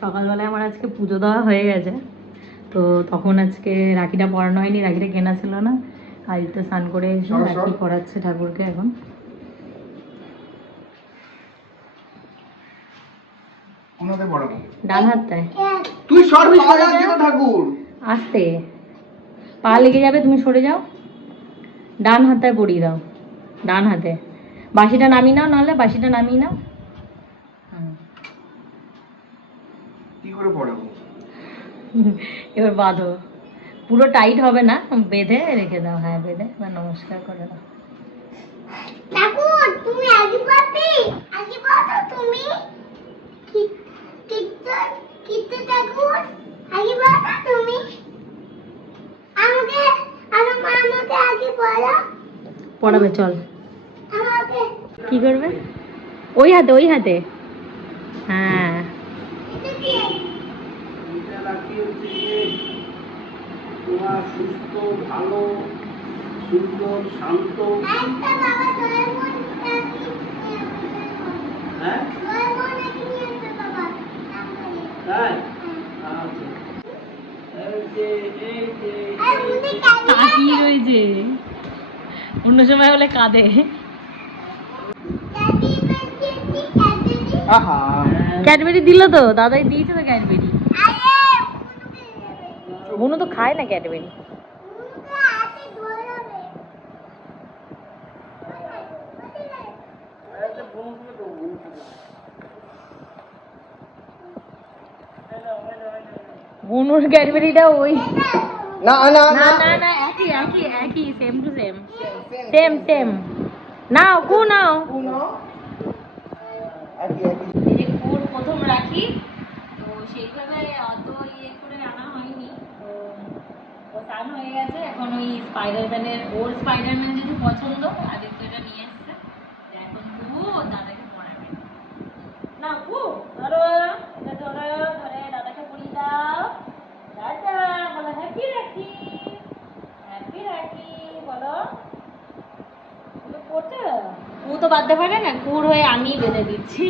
সকালবেলায় আমার আজকে পুজো দেওয়া হয়ে গেছে। তো তখন আজকে রাখিটা পরানো হয়নি রাখিটা কেনা ছিল না। আদিত্য স্নান করে এসে। রাখি পরাচ্ছে ঠাকুরকে এখন। ডান হাতটায়। তুই ঠাকুর? আস্তে। পা লেগে যাবে তুমি সরে যাও। ডান হাতটায় পরিয়ে দাও। ডান হাতে। বাঁশিটা নামিয়ে নাও নাহলে বাসিটা নামিয়ে নাও হুম। কি করে পড়াবো এবার বাঁধো। পুরো টাইট হবে না বেঁধে রেখে দাও। হ্যাঁ বেঁধে এবার নমস্কার করে দাও। তুমি আগে পাবে আগে পাবে তুমি। কীর্তন কীর্তন ঠাকুর আগে পাবে তুমি। আমাকে আমার মা আমাকে আগে বলো পড়াবে চল। আমাকে কি করবে? ওই হাতে ওই হাতে। হ্যাঁ এটা কি এটা রাখি হচ্ছে যে তোমার সুস্থ ভালো সুন্দর শান্ত। হ্যাঁ। তাই? হ্যাঁ। আচ্ছা। যে এই যে আর মুদি কালি তাকিয়ে রয়েছে অন্য সময় হলে কাঁদে। ক্যাডবেরি দিল তো? দাদাই দিয়েছে তো ক্যাডবেরি বুনু তো খায় না ক্যাডবেরি। বুনুর ক্যাডবেরিটা ওই না না না। না না একই একই একই same to same same same নাও কু নাও। কুর প্রথম রাখি তো সেইভাবে অত ইয়ে করে আনা হয়নি তো ও স্নান হয়ে গেছে। এখন ওই স্পাইডারম্যানের ওর স্পাইডারম্যান যদি পছন্দ, আদিত্য এটা নিয়ে এসছে। এখন ও, দাদাকে পড়াবে। না কু ধরো, এটা ধরো, ধরে দাদাকে পড়িয়ে দাও। দাদা, বলো হ্যাপি রাখি হ্যাপি রাখি বলো। পড়ছো? কু তো বাঁধতে পারে না কুর হয়ে আমি বেঁধে দিচ্ছি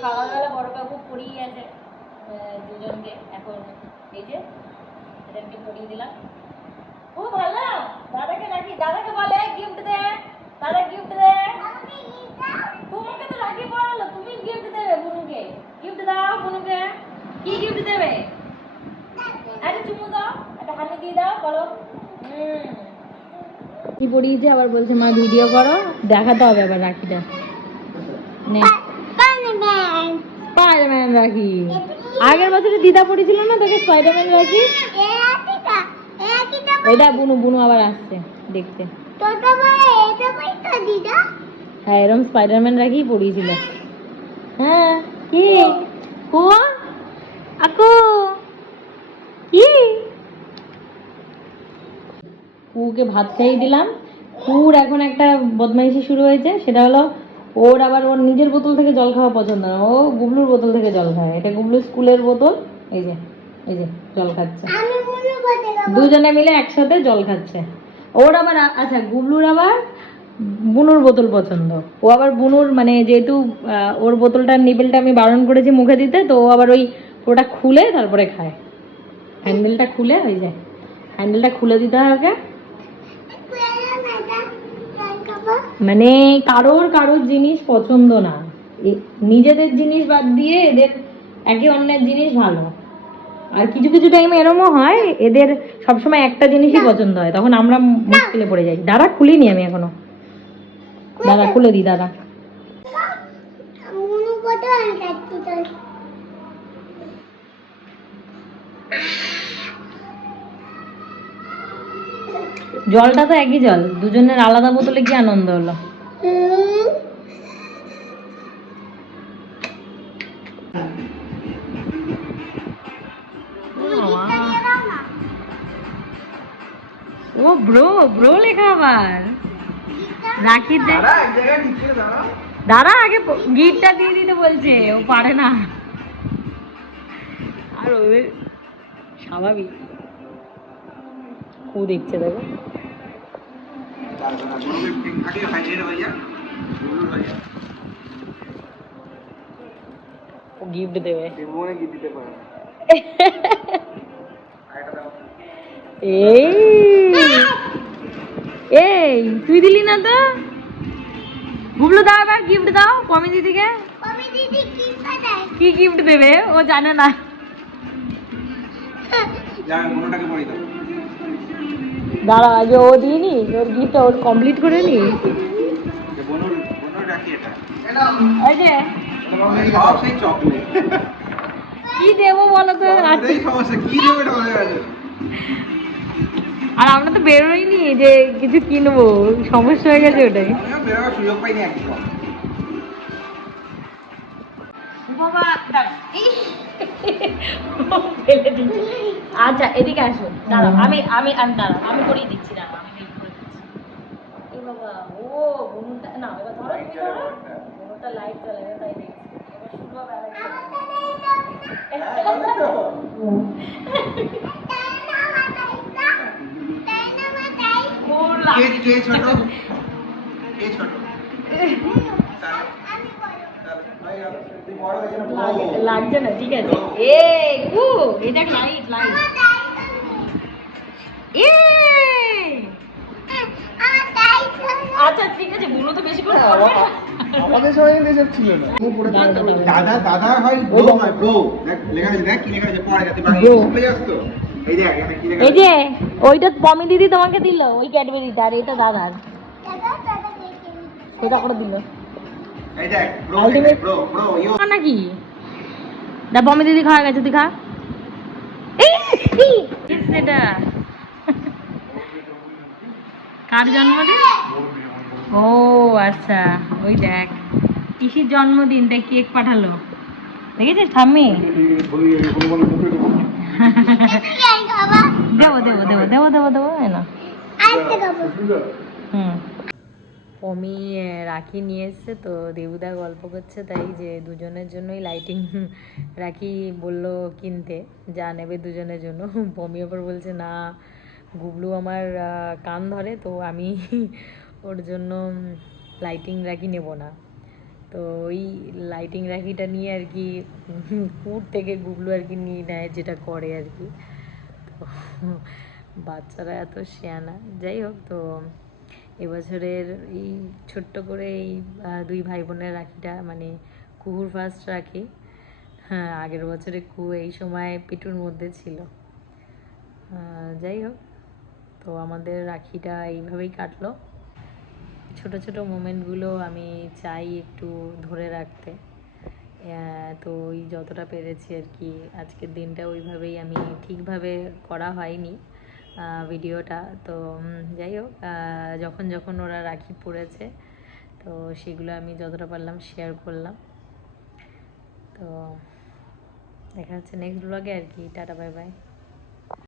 সকালবেলা বড় কাকু পড়িয়ে গেছে আহ, দুজনকে এখন এই যে পড়িয়ে দিলাম। ভালো। দাদাকে রাখি দাদাকে বলে গিফট দে, দাদা গিফট দে। তোমাকে তো রাখি পড়ালো, তুমি গিফট দেবে বুনুকে গিফট দাও বুনুকে কি গিফট দেবে? আরে চুমু দাও, একটা হাতে দিয়ে দাও, বলো। আবার বলছে, মা ভিডিও করো, দেখাতে হবে আবার রাখিটা। নে। স্পাইডারম্যান রাখি। আগের বছরে দিদা পড়েছিল না, তোকে স্পাইডারম্যান রাখি? ওইটা বুনু বুনু আবার আসছে দেখতে। হ্যাঁ এরকম স্পাইডারম্যান রাখি পড়িয়েছিল। হ্যাঁ কি? কো? আকো? কি? কুকে ভাত খাইয়ে দিলাম। কুর এখন একটা বদমাইশি শুরু হয়েছে সেটা হলো ওর আবার ওর নিজের বোতল থেকে জল খাওয়া পছন্দ না। ও গুবলুর বোতল থেকে জল খায়। এটা গুবলু স্কুলের বোতল। এই যে এই যে জল খাচ্ছে। দুজনে মিলে একসাথে জল খাচ্ছে। ওর আবার আচ্ছা গুবলুর আবার বুনুর বোতল পছন্দ। ও আবার বুনুর মানে যেহেতু ওর বোতলটার নিবেলটা আমি বারণ করেছি মুখে দিতে, তো ও আবার ওই ওটা খুলে তারপরে খায়। হ্যান্ডেলটা খুলে হয়ে যায় হ্যান্ডেলটা খুলে দিতে হয় ওকে। মানে কারোর কারোর জিনিস পছন্দ না। নিজেদের জিনিস বাদ দিয়ে এদের একে অন্যের জিনিস ভালো। আর কিছু কিছু টাইমে এরমও হয় এদের সবসময় একটা জিনিসই পছন্দ হয় তখন আমরা মুশকিলে পড়ে যাই। দাঁড়া খুলিনি আমি এখনও। দাদা খুলে দিই দাদা। জলটা তো একই জল দুজনের আলাদা বোতলে কি আনন্দ হলো? ও ব্রো ব্রো লেখা আবার। রাখি দে। দাঁড়া আগে গিফটটা দিয়ে দিতে বলছে ও পারে না। আর ওদের স্বাভাবিক। ও দেখছে দেখো। ও গিফট দেবে। দেবো দিতে পারে এই। এই তুই দিলি না তো? গুবলু দাও এবার গিফট দাও পমি দিদিকে। কি গিফট দেবে? ও জানে না। দাঁড়া আগে ও দিইনি ওর গিফট ওর কমপ্লিট করে নি। ওই যে। কি দেবো বলো তো? আর- কি দেবো এটা বলে গেছে? আর আমরা তো বেরোইনি যে কিছু কিনবো সমস্যা হয়ে গেছে ওটাই। আচ্ছা এদিকে আসো দাঁড়াও আমি আমি আমি দাঁড়াও আমি করিয়ে দিচ্ছি দাঁড়াও আমি করে দিচ্ছি। এ বাবা ও বনুটা না এবার ধরো তুমি ধরো বনুটা লাইট তাই দেখছি। এবার শুরু হবে আরেকটা ওর কে কে ছোট? কে ছোট? তুই বড় হয়ে যাবে লাগ- লাগছে না ঠিক আছে। এ কু এটা লাইট লাইট এ! আচ্ছা ঠিক আছে বুনো তো বেশি করে আমাদের সময় কিন্তু এসব ছিল না। দাদা দাদা হয় ব্রো হয় ব্রো দেখ লেখা আছে দেখ কি লেখা আছে পড়া যাতে বাংলা. এই দেখ এখানে কি লেখা এই আছে? যে ওইটা পমি দিদি তোমাকে দিল ওই ক্যাডবেরিটা আর এটা দাদার। ওটা করে দিল। এই দেখ bro Ultimate- bro bro you নাকি? দা পমি দিদি খাওয়া গেছে তুই খা। সেটা? কার জন্মদিন? ও আচ্ছা ওই দেখ। পিসির জন্মদিন? তাই কেক পাঠালো। দেখেছিস ঠাম্মি দেবো দেবো দেবো দেবো দেবো দেবো এই না হুম। রাখি নিয়ে এসছে তো, দেবুদা গল্প করছে, তাই যে দুজনের জন্যই লাইটিং রাখি বলল কিনতে, যা নেবে দুজনের জন্য। পমি আবার বলছে, না, গুবলু আমার কান ধরে, তো আমি ওর জন্য লাইটিং রাখি নেব না। তো ওই লাইটিং রাখিটা নিয়ে আর কি কুট থেকে গুবলু আর কি নিয়ে নেয়, যেটা করে আর কি। তো বাচ্চারা এত শেয়ানা। যাই হোক, তো এবছরের এই ছোট্ট করে এই দুই ভাই বোনের রাখিটা মানে কুহুর ফার্স্ট রাখি। হ্যাঁ আগের বছরে কু এই সময় পিটুর মধ্যে ছিল। যাই হোক, তো আমাদের রাখিটা এইভাবেই কাটলো। ছোট ছোট মোমেন্টগুলো আমি চাই একটু ধরে রাখতে। তো ওই যতটা পেরেছি আর কি, আজকের দিনটা ওইভাবেই আমি ঠিকভাবে করা হয়নি। ভিডিওটা। তো যাই হোক যখন যখন ওরা রাখি পড়েছে তো সেগুলো আমি যতটা পারলাম শেয়ার করলাম। তো, দেখা হচ্ছে নেক্সট ব্লগে আর কি। Tata bye bye